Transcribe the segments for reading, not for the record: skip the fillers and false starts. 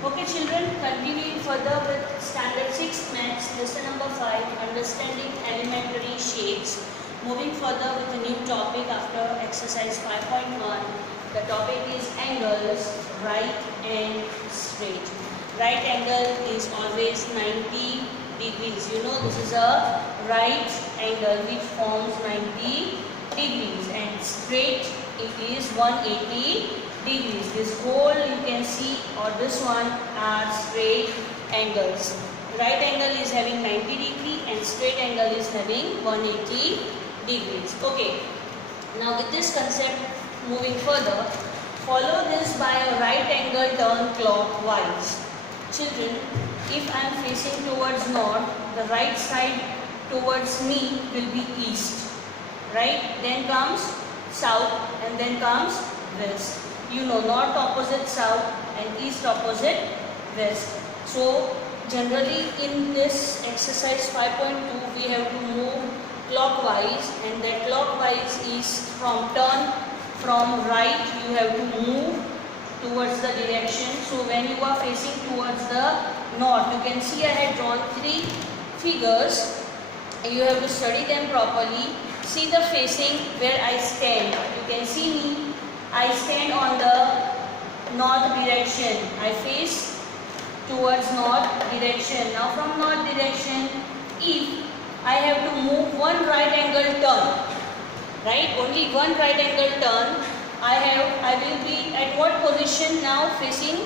Okay children, continuing further with standard 6 maths, lesson number 5, understanding elementary shapes. Moving further with a new topic after exercise 5.1. The topic is angles, right and straight. Right angle is always 90 degrees. You know this is a right angle which forms 90 degrees, and straight it is 180 degrees. This whole you can see, or this one, are straight angles. Right angle is having 90 degree and straight angle is having 180 degrees. Okay, now with this concept, moving further, follow this by a right angle turn clockwise. Children, if I am facing towards north, the right side towards me will be east, right? Then comes south and then comes west. You know, north opposite south and east opposite west. So generally in this exercise 5.2 we have to move clockwise, and that clockwise is from turn from right you have to move towards the direction. So when you are facing towards the north, you can see I had drawn 3 figures. You have to study them properly. See the facing where I stand. You can see me. I stand on the north direction. I face towards north direction. Now from north direction, if I have to move one right angle turn, right? Only one right angle turn. I will be at what position now? Facing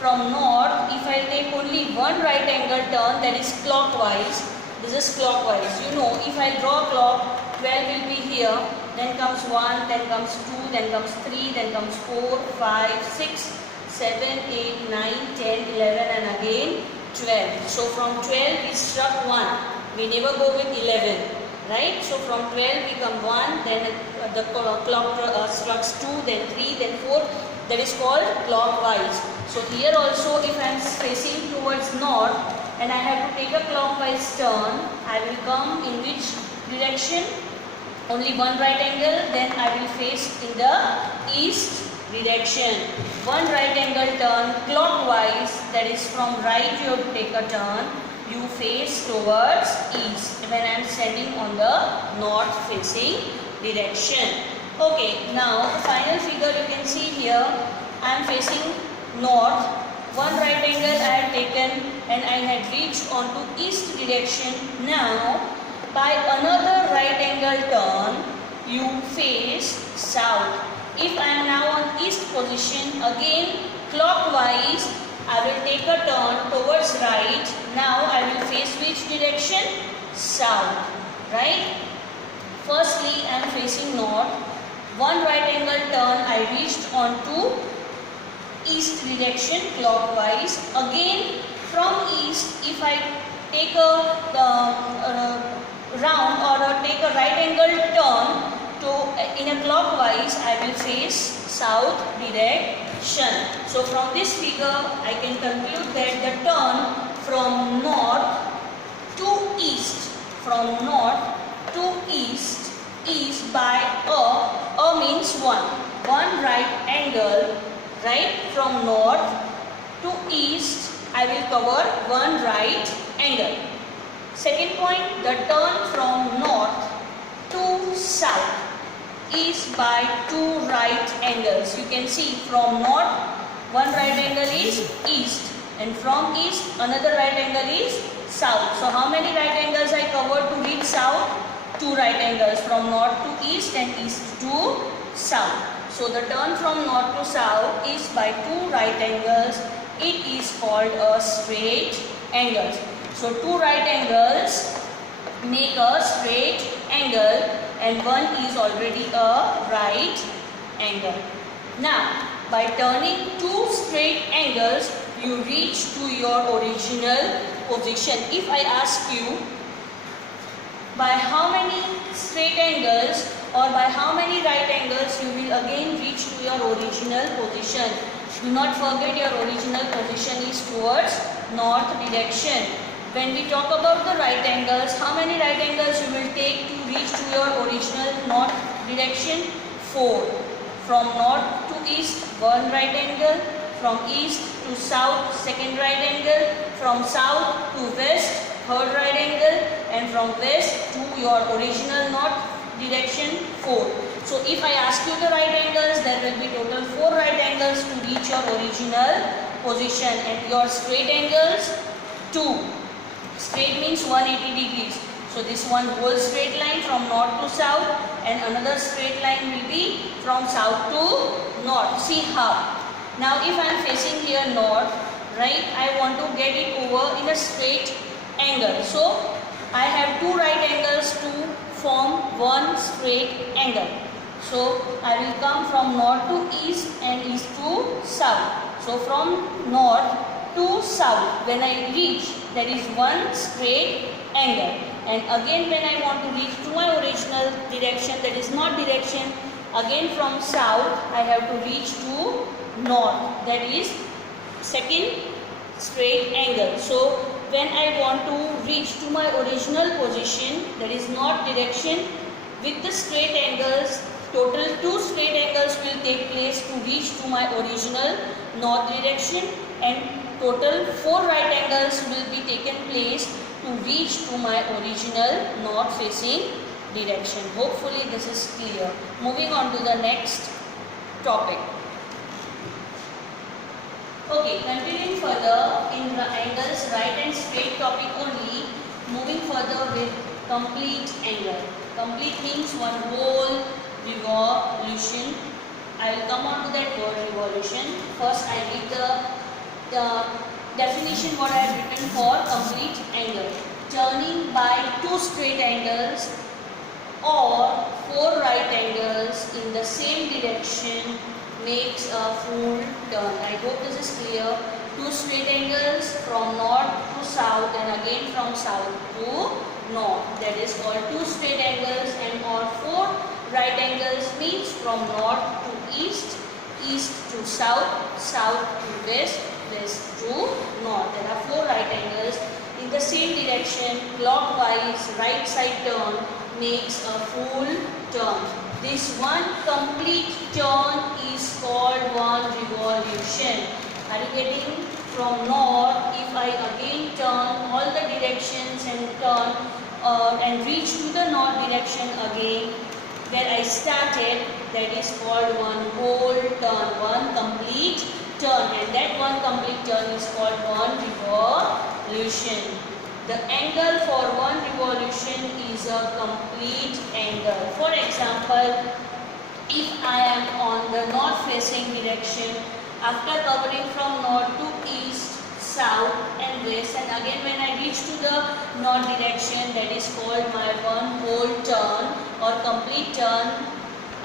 from north. If I take only one right angle turn, that is clockwise. This is clockwise. You know, if I draw clock, 12 will be here. Then comes 1, then comes 2, then comes 3, then comes 4, 5, 6, 7, 8, 9, 10, 11 and again 12. So from 12 we struck 1. We never go with 11. Right? So from 12 we come 1, then the clock strikes 2, then 3, then 4. That is called clockwise. So here also if I am facing towards north and I have to take a clockwise turn, I will come in which direction? Only one right angle, then I will face in the east direction. One right angle turn clockwise, that is from right you have to take a turn. You face towards east when I am standing on the north facing direction. Okay, now the final figure you can see here, I am facing north. One right angle I had taken and I had reached onto east direction. Now by another right angle turn, you face south. If I am now on east position, again clockwise, I will take a turn towards right. Now I will face which direction? South. Right? Firstly, I am facing north. One right angle turn, I reached onto east direction clockwise. Again from east, if I take a round or take a right angle turn in a clockwise, I will face south direction. So from this figure I can conclude that the turn from north to east, is by a means one right angle, right? From north to east I will cover one right angle. Second point, the turn from north to south is by 2 right angles. You can see from north, one right angle is east, and from east, another right angle is south. So how many right angles I covered to reach south? 2 right angles, from north to east and east to south. So the turn from north to south is by 2 right angles. It is called a straight angle. So 2 right angles make a straight angle, and one is already a right angle. Now by turning 2 straight angles, you reach to your original position. If I ask you by how many straight angles or by how many right angles you will again reach to your original position, do not forget your original position is towards north direction. When we talk about the right angles, how many right angles you will take to reach to your original north direction? 4. From north to east, one right angle. From east, to south, second right angle, from south to west, third right angle, and from west to your original north direction, 4. So if I ask you the right angles, there will be total 4 right angles to reach your original position, and your straight angles 2. Straight means 180 degrees. So this one whole straight line from north to south, and another straight line will be from south to north. See how. Now if I am facing here north, right, I want to get it over in a straight angle. So I have 2 right angles to form one straight angle. So I will come from north to east and east to south. So from north to south, when I reach, there is one straight angle. And again when I want to reach to my original direction, that is north direction, again from south I have to reach to north, that is second straight angle. So when I want to reach to my original position, that is north direction, with the straight angles, total 2 straight angles will take place to reach to my original north direction, and total 4 right angles will be taken place to reach to my original north facing direction. Hopefully this is clear. Moving on to the next topic. Okay, continuing further in the angles right and straight topic only, moving further with complete angle. Complete means one whole revolution. I will come on to that word revolution. First I read the definition what I have written for complete angle. Turning by 2 straight angles or 4 right angles in the same direction makes a full turn. I hope this is clear. 2 straight angles from north to south and again from south to north. That is called 2 straight angles, and or 4 right angles means from north to east, east to south, south to west, west to north. There are 4 right angles in the same direction, clockwise, right side turn makes a full turn. This one complete turn is called one revolution. Are you getting? From north, if I again turn all the directions and turn and reach to the north direction again, where I started, that is called one whole turn, one complete turn, and that one complete turn is called one revolution. The angle for one revolution is a complete angle. For example, if I am on the north facing direction, after covering from north to east, south and west, and again when I reach to the north direction, that is called my one whole turn or complete turn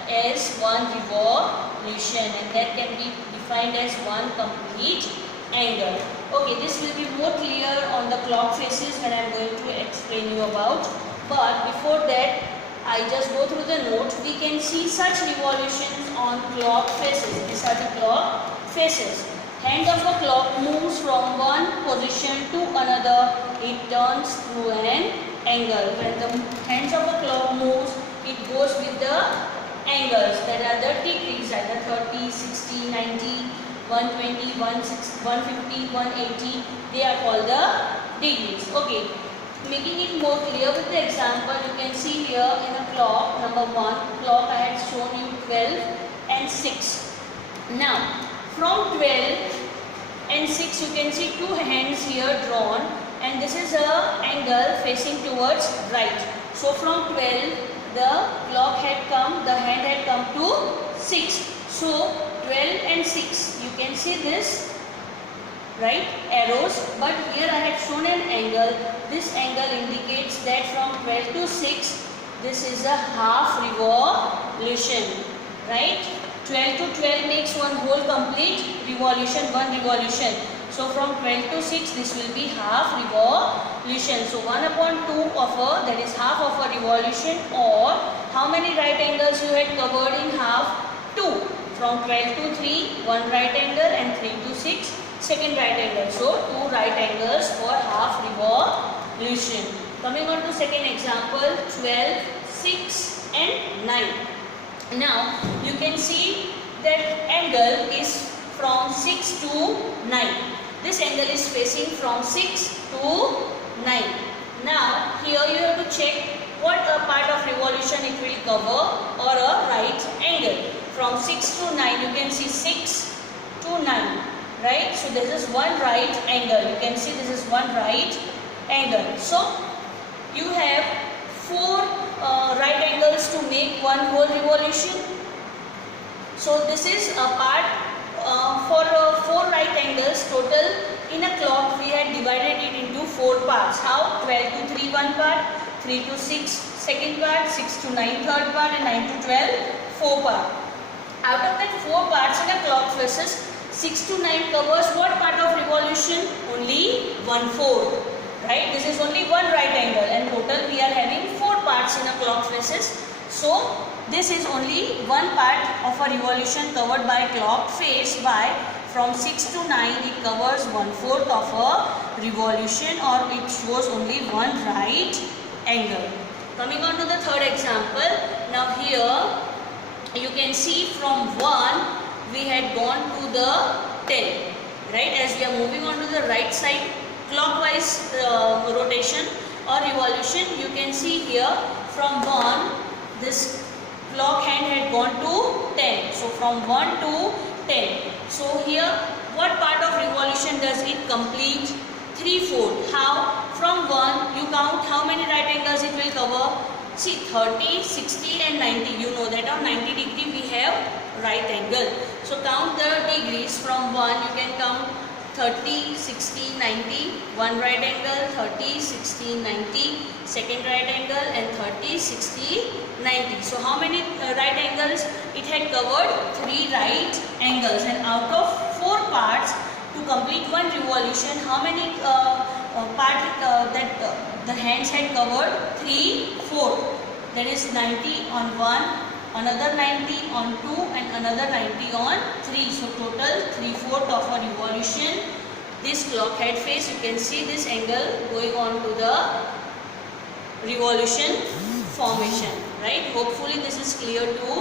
as one revolution, and that can be defined as one complete angle. Okay, this will be more clear on the clock faces when I am going to explain you about. But before that, I just go through the note. We can see such revolutions on clock faces. These are the clock faces. Hand of a clock moves from one position to another. It turns through an angle. When the hands of a clock moves, it goes with the angles. There are the degrees, either 30, 60, 90, 120, 150, 180. They are called the degrees. Okay. Making it more clear with the example, you can see here in a clock, number 1, clock I had shown you 12 and 6. Now, from 12 and 6 you can see 2 hands here drawn, and this is a angle facing towards right. So from 12 the clock had come, the hand had come to 6. So 12 and 6, you can see this, right, arrows, but here I have shown an angle. This angle indicates that from 12 to 6, this is a half revolution, right? 12 to 12 makes one whole complete revolution, one revolution. So from 12 to 6, this will be half revolution. So 1 upon 2 of a, that is half of a revolution, or how many right angles you had covered in half? 2. From 12 to 3, one right angle, and 3 to 6, second right angle. So 2 right angles for half revolution. Coming on to second example, 12, 6 and 9. Now you can see that angle is from 6 to 9. This angle is facing from 6 to 9. Now here you have to check what a part of revolution it will cover, or a right angle. From 6 to 9 you can see 6 to 9, right? So this is one right angle. You can see this is one right angle. So you have 4 right angles to make one whole revolution. So this is a part for 4 right angles total. In a clock we had divided it into 4 parts. How? 12 to 3 one part, 3 to 6 second part, 6 to 9 third part, and 9 to 12 fourth part. Out of that 4 parts in a clock faces, 6 to 9 covers what part of revolution? Only 1/4, right? This is only one right angle, and total we are having 4 parts in a clock faces. So this is only one part of a revolution covered by clock face. By from 6 to 9 it covers 1/4 of a revolution, or it shows only one right angle. Coming on to the third example. Now here you can see from 1 we had gone to the 10, right? As we are moving on to the right side clockwise rotation or revolution, you can see here from 1 this clock hand had gone to 10. So from 1 to 10. So here what part of revolution does it complete? 3/4. How? From 1 you count how many right angles it will cover. See, 30, 60 and 90. You know that on 90 degree we have right angle. So count the degrees. From 1 you can count 30, 60, 90, one right angle, 30, 60, 90, second right angle, and 30, 60, 90. So how many right angles? It had covered 3 right angles, and out of 4 parts to complete one revolution, how many parts that the hands had covered? 3/4. That is 90 on 1, another 90 on 2, and another 90 on 3. So total 3/4 of a revolution. This clock head face, you can see this angle going on to the revolution formation, right? Hopefully this is clear to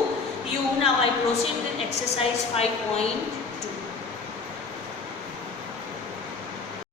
you. Now I proceed with exercise 5.2.